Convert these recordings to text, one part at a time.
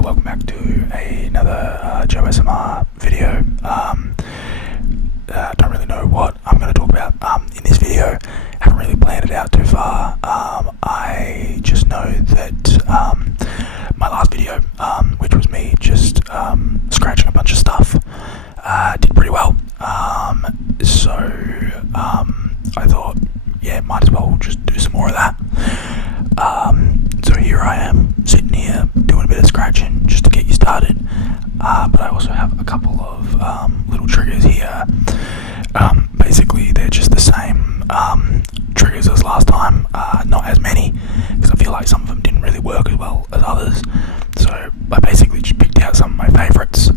Welcome back to another Joe SMR video. Don't really know what I'm going to talk about in this video. Haven't really planned it out too far. I just know that my last video, which was me just scratching a bunch of stuff, did pretty well. So I thought, yeah, might as well just do some more of that. So here I am, sitting here, doing a bit of scratching just to get you started. But I also have a couple of little triggers here. Basically, they're just the same triggers as last time, not as many, because I feel like some of them didn't really work as well as others. So I basically just picked out some of my favourites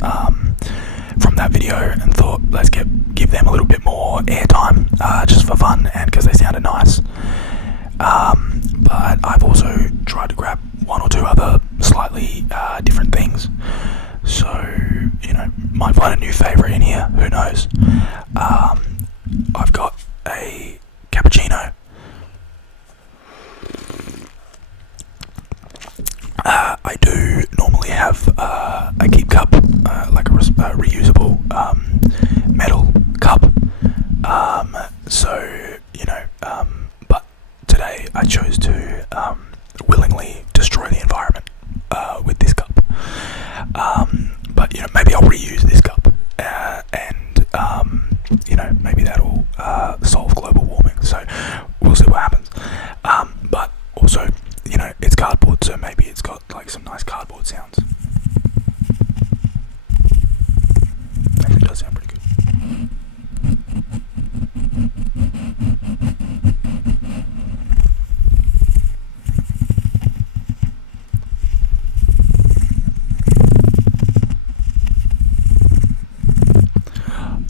from that video and thought, let's give them a little bit more airtime, just for fun and because they sounded nice. But I've also tried to grab one or two other slightly different things. So, you know, might find a new favourite in here, who knows. I've got a cappuccino. I do normally have a keep cup, like a reusable metal cup. So, you know, but today I chose to willingly destroy the environment with this cup. But, you know, maybe I'll reuse this cup and, you know, maybe that'll solve global warming. So we'll see what happens. But also, you know, it's cardboard, so maybe it's got like some nice cardboard sounds. Actually, it does sound pretty good.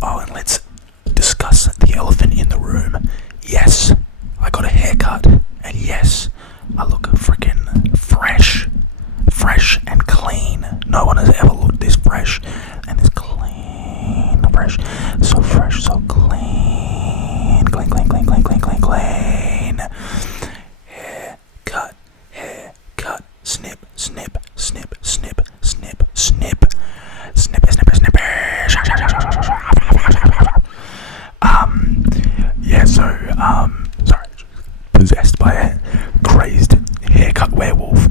Oh, and let's discuss the elephant in the room. Yes, I got a haircut, and yes, I look freaking fresh and clean. No one has ever looked this fresh and this clean, fresh, so clean, clean. Haircut, snip, yeah, so, sorry, possessed by a crazed haircut werewolf,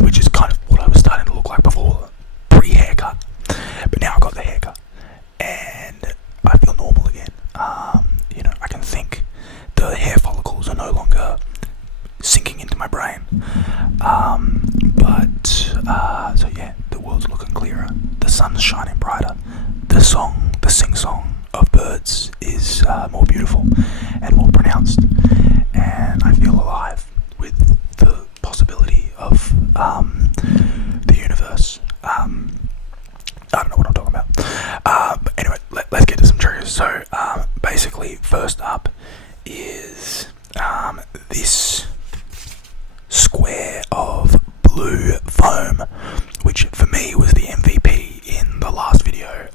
which is kind of what I was starting to look like before, pre-haircut, but now I've got the haircut, and I feel normal again. You know, I can think. The hair follicles are no longer sinking into my brain, so yeah, the world's looking clearer, the sun's shining brighter, the sing-song of birds is more beautiful and more pronounced, and I feel alive with the possibility of the universe. I don't know what I'm talking about, but anyway, let's get to some triggers. So basically, first up is this square of blue foam, which for me was the MVP in the last video.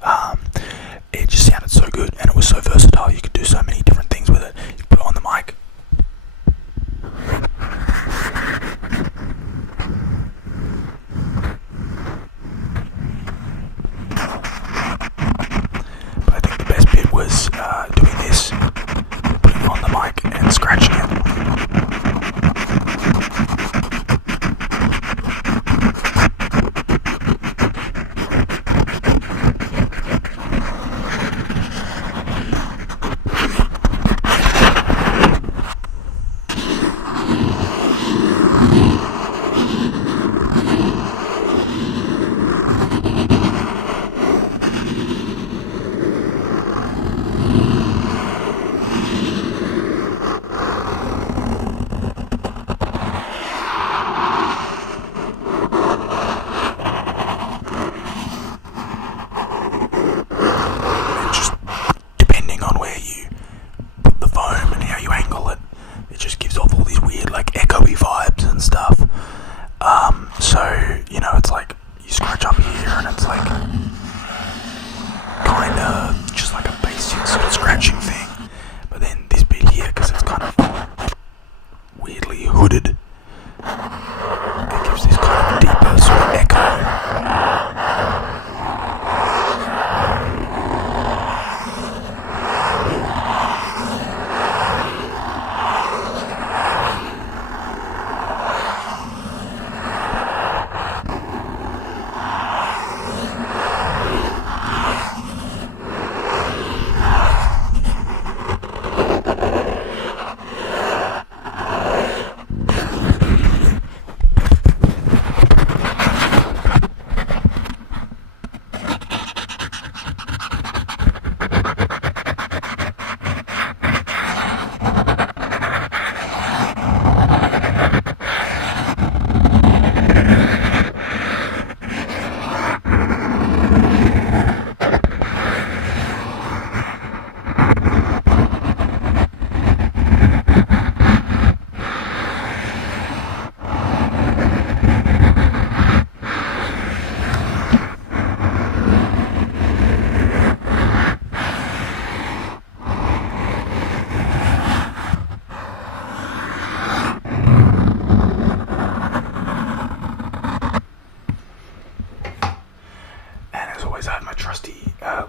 It just sounded so good and it was so versatile. You could do so many different things with it. You could put it on the mic,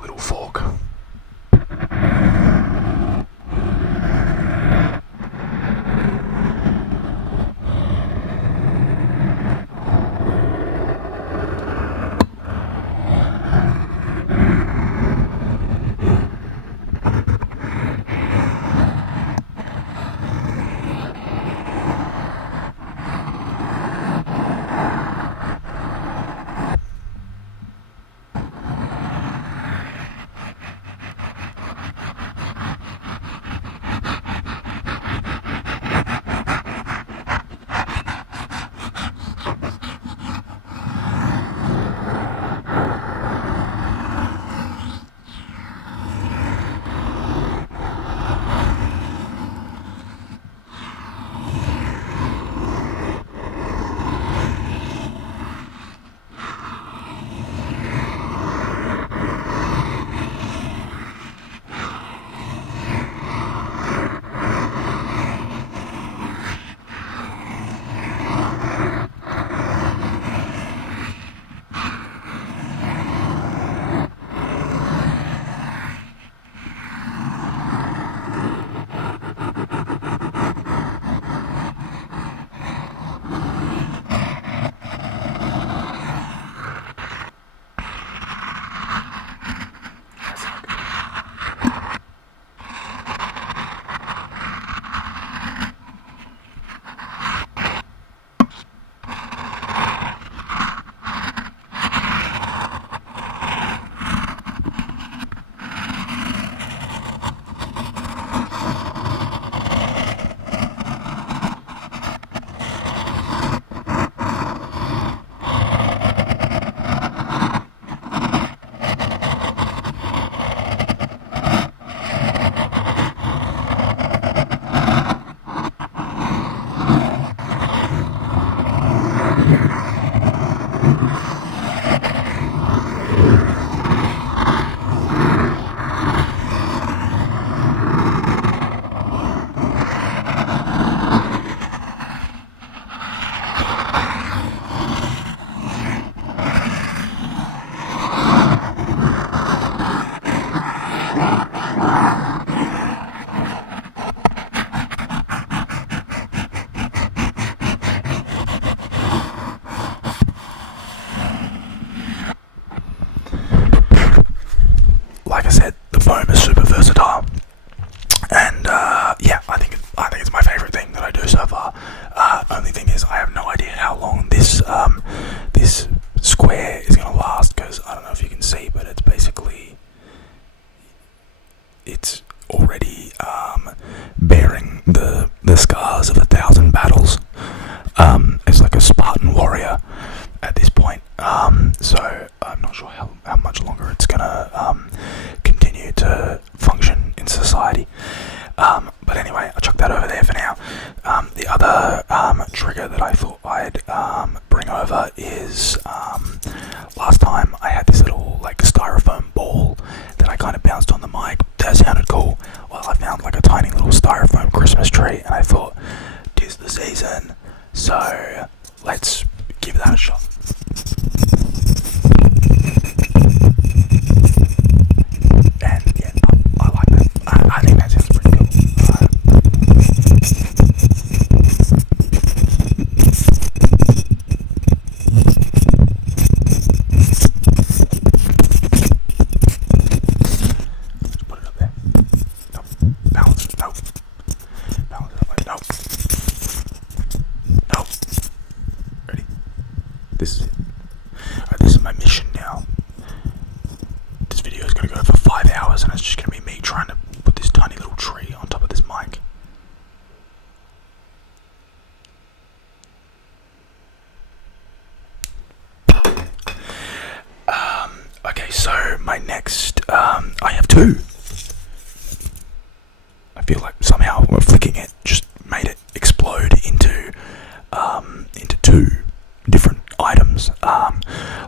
little fork. Like I said, the foam is super versatile, and yeah, I think it's my favourite thing that I do so far. Only thing is, I have no idea how long this this square is going to last, because I don't know if you can see, but it's already bearing the scars of 1,000 battles. It's like a Spartan warrior at this point. So I'm not sure how much longer it's gonna continue to function in society. But anyway, I'll chuck that over there for now. The other trigger that I thought I'd bring over is last time I had this little like styrofoam ball that I kind of bounced on the mic. That sounded cool. Well, I found like a tiny little styrofoam Christmas tree, and I thought, 'tis the season, so let's give that a shot. And yeah, I like that. I think that sounds pretty cool. Just put it up there. Nope. Balance it. Nope. Balance it up like nope. Nope. Ready? This is it. Alright, this is my mission now. This video is going to go for 5 hours, and it's just going to be me trying to put this tiny little tree on top of this mic. Okay, so my next, I have two. I feel like somehow flicking it just made it explode into two different items.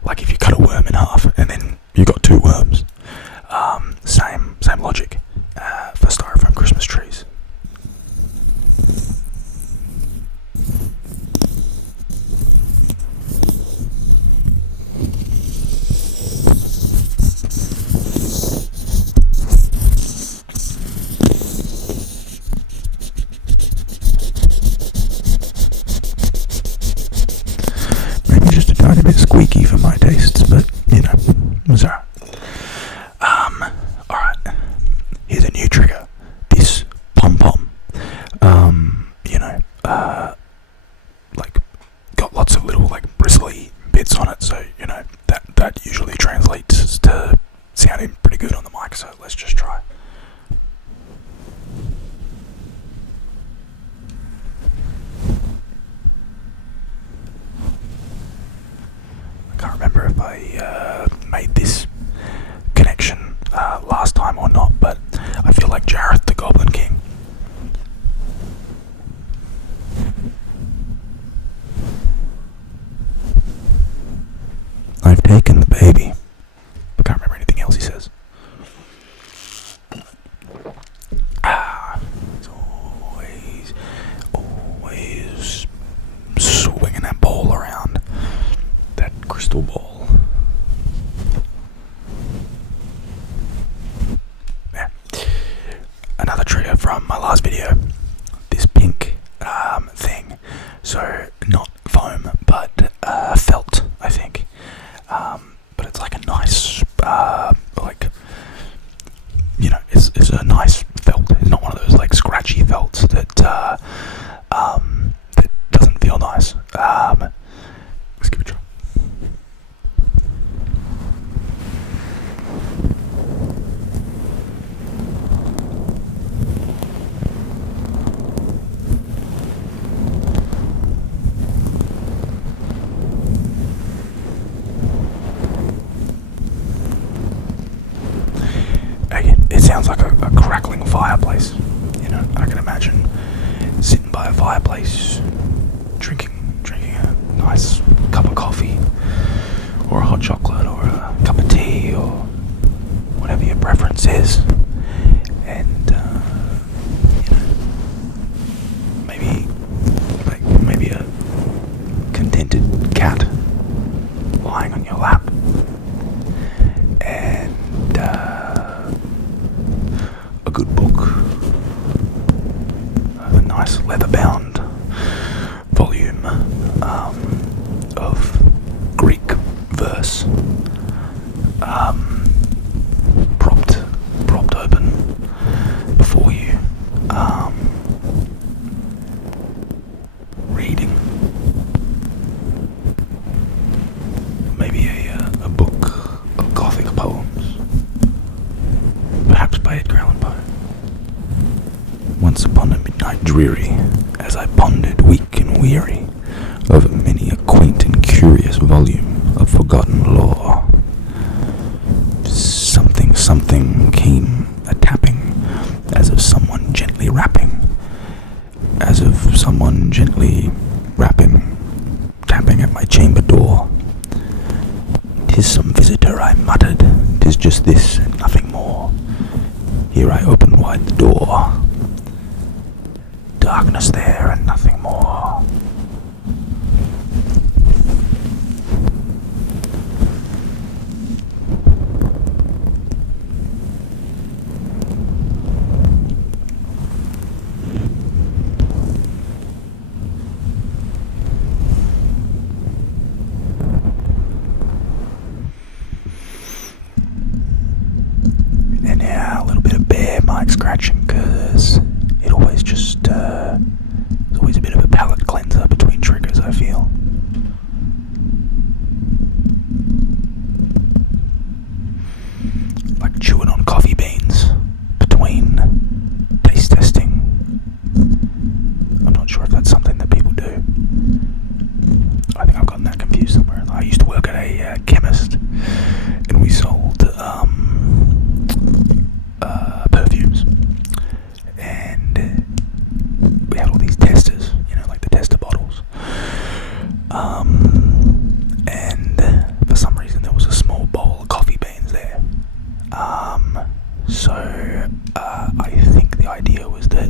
Like if you cut a worm in half and then you got two worms. Same logic for styrofoam Christmas trees. so let's just try. I can't remember if I made this connection last time or not, but I feel like Jareth the Goblin King. I've taken the baby. I can't remember anything else he says. He's always swinging that ball around. That crystal ball. Yeah. Another trigger from my last video. This pink thing. So, not foam, but felt, I think. But it's like a nice, it's a nice felt. It's not one of those like scratchy felts that that doesn't feel nice. Let's give it a try. It sounds like a crackling fireplace. I can imagine sitting by a fireplace, drinking a nice cup of coffee, or a hot chocolate, or a cup of tea, or whatever your preference is, and maybe a contented cat lying on your lap, and a good book, a nice leather-bound volume of Greek verse, propped open before you, reading. Maybe a book of Gothic poems, perhaps by Edgar Allan Poe. Once upon a midnight dreary, as I pondered weak and weary over many a quaint and curious volume of forgotten lore, something came a-tapping, as of someone gently rapping, tapping at my chamber door. "'Tis some visitor," I muttered, "'tis just this and nothing more." Here I opened wide the door. Darkness there and nothing more. And now a little bit of bear mic scratching, because it always just there's always a bit of a palate cleanser between triggers, I feel. Like chewing on coffee beans between taste testing. I'm not sure if that's something that people do. I think I've gotten that confused somewhere. I used to work at a chemist, and we sold perfumes, and we had all these testers, like the tester bottles, and for some reason there was a small bowl of coffee beans there, so I think the idea was that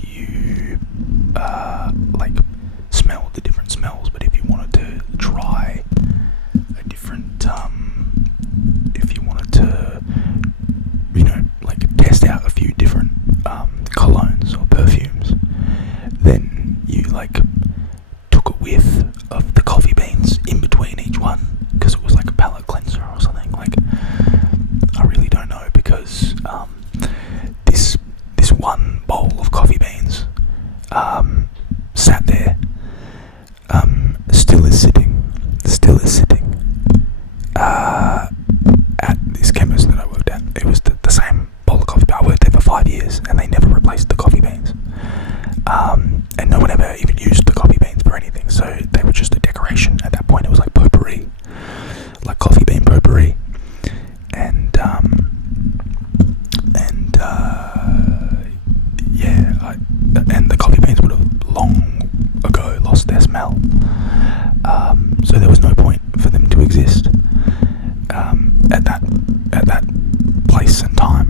you smell the different smells, but if you wanted to try a different if you wanted to test out a few different colognes or perfumes, then you took a whiff of the coffee beans in between each one, because it was like a palate cleanser or something. I really don't know, because this one bowl of coffee beans sat there, still is sitting at this chemist that I worked at. It place and time.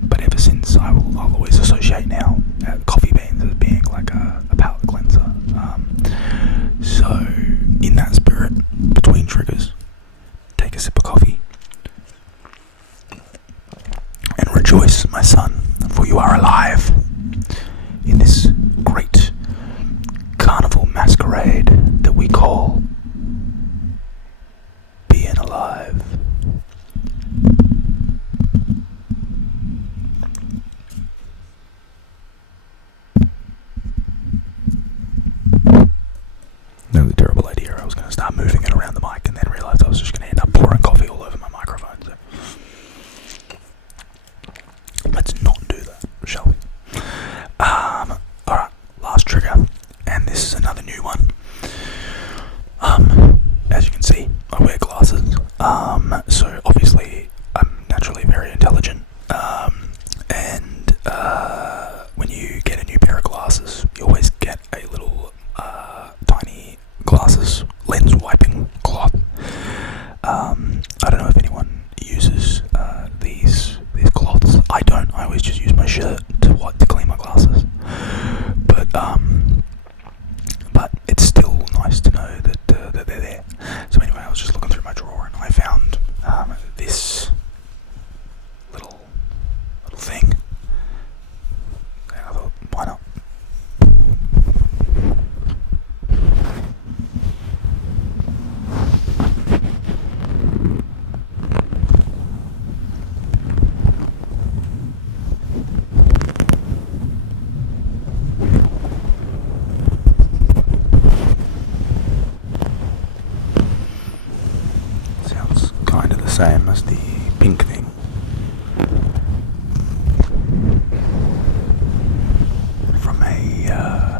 But ever since, I'll always associate now coffee beans as being like a palate cleanser. So in that spirit, between triggers, take a sip of coffee and rejoice, my son, for you are alive in this great carnival masquerade that we call being alive. That was a terrible idea. I was going to start moving it around the mic and then realised I was just going to end up pouring coffee all over my microphone. So let's not do that, shall we? Alright, last trigger. And this is another new one. As you can see, I wear glasses. So obviously I'm naturally very intelligent. And when you get a new pair of glasses, you always get a little tiny glasses lens wiping cloth. I don't know if anyone uses these cloths. I don't. I always just use my shirt to clean my glasses. But it's still nice to know that they're there. So anyway, I was just looking through my drawer and I found this little thing. And I thought, why not? Sounds kind of the same as the pink thing. From a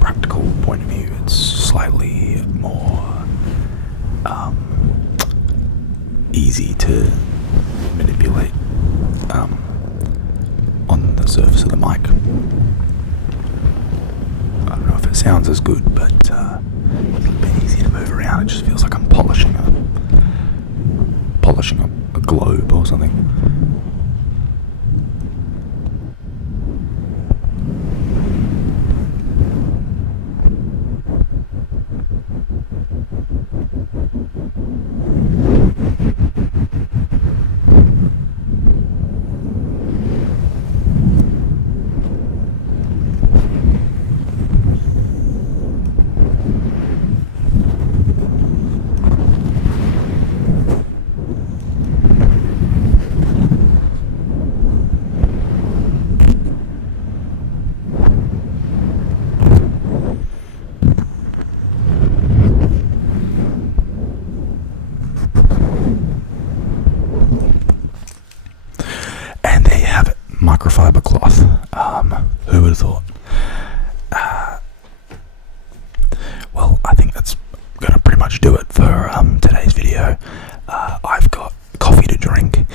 practical point of view, it's slightly more easy to manipulate on the surface of the mic. I don't know if it sounds as good, but it's a bit easier to move around. It just feels like I'm polishing a globe or something. Microfiber cloth. Who would have thought? Well, I think that's going to pretty much do it for today's video. I've got coffee to drink.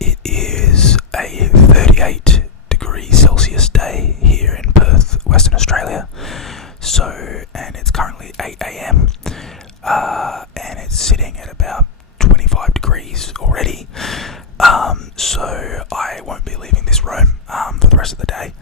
It is a 38 degrees Celsius day here in Perth, Western Australia. So, and it's currently 8 a.m. And it's sitting at about 25 degrees already. So I won't be leaving this room for the rest of the day.